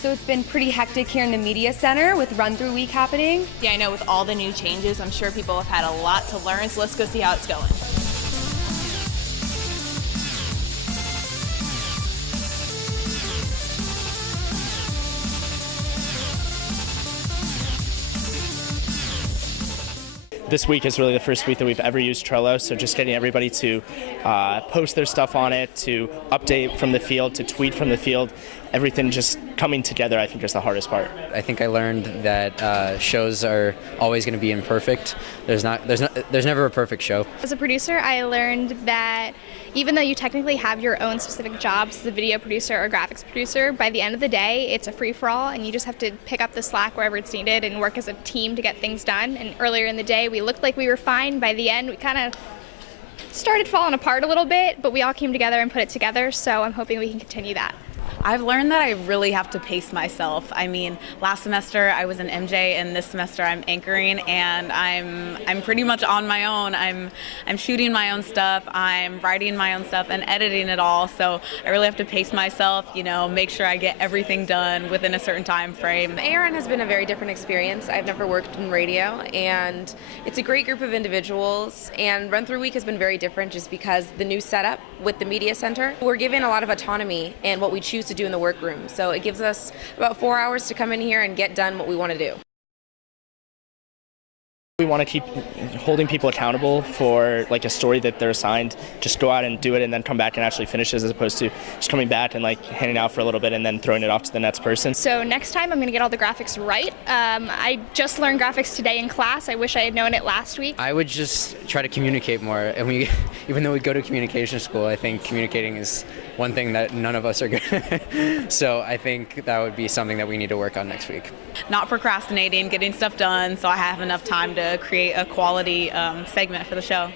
So it's been pretty hectic here in the Media Center with RunThrough Week happening. Yeah, I know with all the new changes, I'm sure people have had a lot to learn, so let's go see how it's going. This week is really the first week that we've ever used Trello, so just getting everybody to post their stuff on it, to update from the field, to tweet from the field, everything just coming together, I think, is the hardest part. I think I learned that shows are always going to be imperfect. There's never a perfect show. As a producer, I learned that even though you technically have your own specific jobs as a video producer or graphics producer, by the end of the day, it's a free-for-all, and you just have to pick up the slack wherever it's needed and work as a team to get things done. And earlier in the day, we looked like we were fine. By the end, we kind of started falling apart a little bit, but we all came together and put it together, so I'm hoping we can continue that. I've learned that I really have to pace myself. I mean, last semester I was an MJ, and this semester I'm anchoring, and I'm pretty much on my own. I'm shooting my own stuff, I'm writing my own stuff, and editing it all. So I really have to pace myself. You know, make sure I get everything done within a certain time frame. ARN has been a very different experience. I've never worked in radio, and it's a great group of individuals. And RunThrough Week has been very different just because the new setup with the Media Center, we're given a lot of autonomy in what we choose to do in the workroom. So it gives us about 4 hours to come in here and get done what we want to do. We want to keep holding people accountable for like a story that they're assigned. Just go out and do it and then come back and actually finish it, as opposed to just coming back and like handing out for a little bit and then throwing it off to the next person. So next time I'm going to get all the graphics right. I just learned graphics today in class. I wish I had known it last week. I would just try to communicate more. And even though we go to communication school, I think communicating is one thing that none of us are good at. So I think that would be something that we need to work on next week. Not procrastinating, getting stuff done so I have enough time to create a quality segment for the show.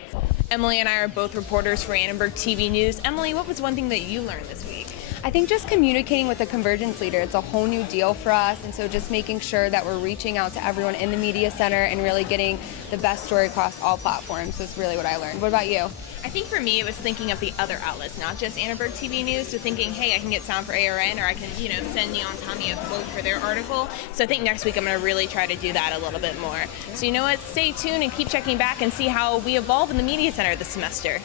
Emily and I are both reporters for Annenberg TV News. Emily, what was one thing that you learned this week? I think just communicating with the convergence leader, it's a whole new deal for us, and so just making sure that we're reaching out to everyone in the Media Center and really getting the best story across all platforms. That's really what I learned. What about you? I think for me it was thinking of the other outlets, not just Annenberg TV News, so thinking, hey, I can get sound for ARN, or I can, send Neon Tommy a quote for their article. So I think next week I'm going to really try to do that a little bit more. So you know what, stay tuned and keep checking back and see how we evolve in the Media Center this semester.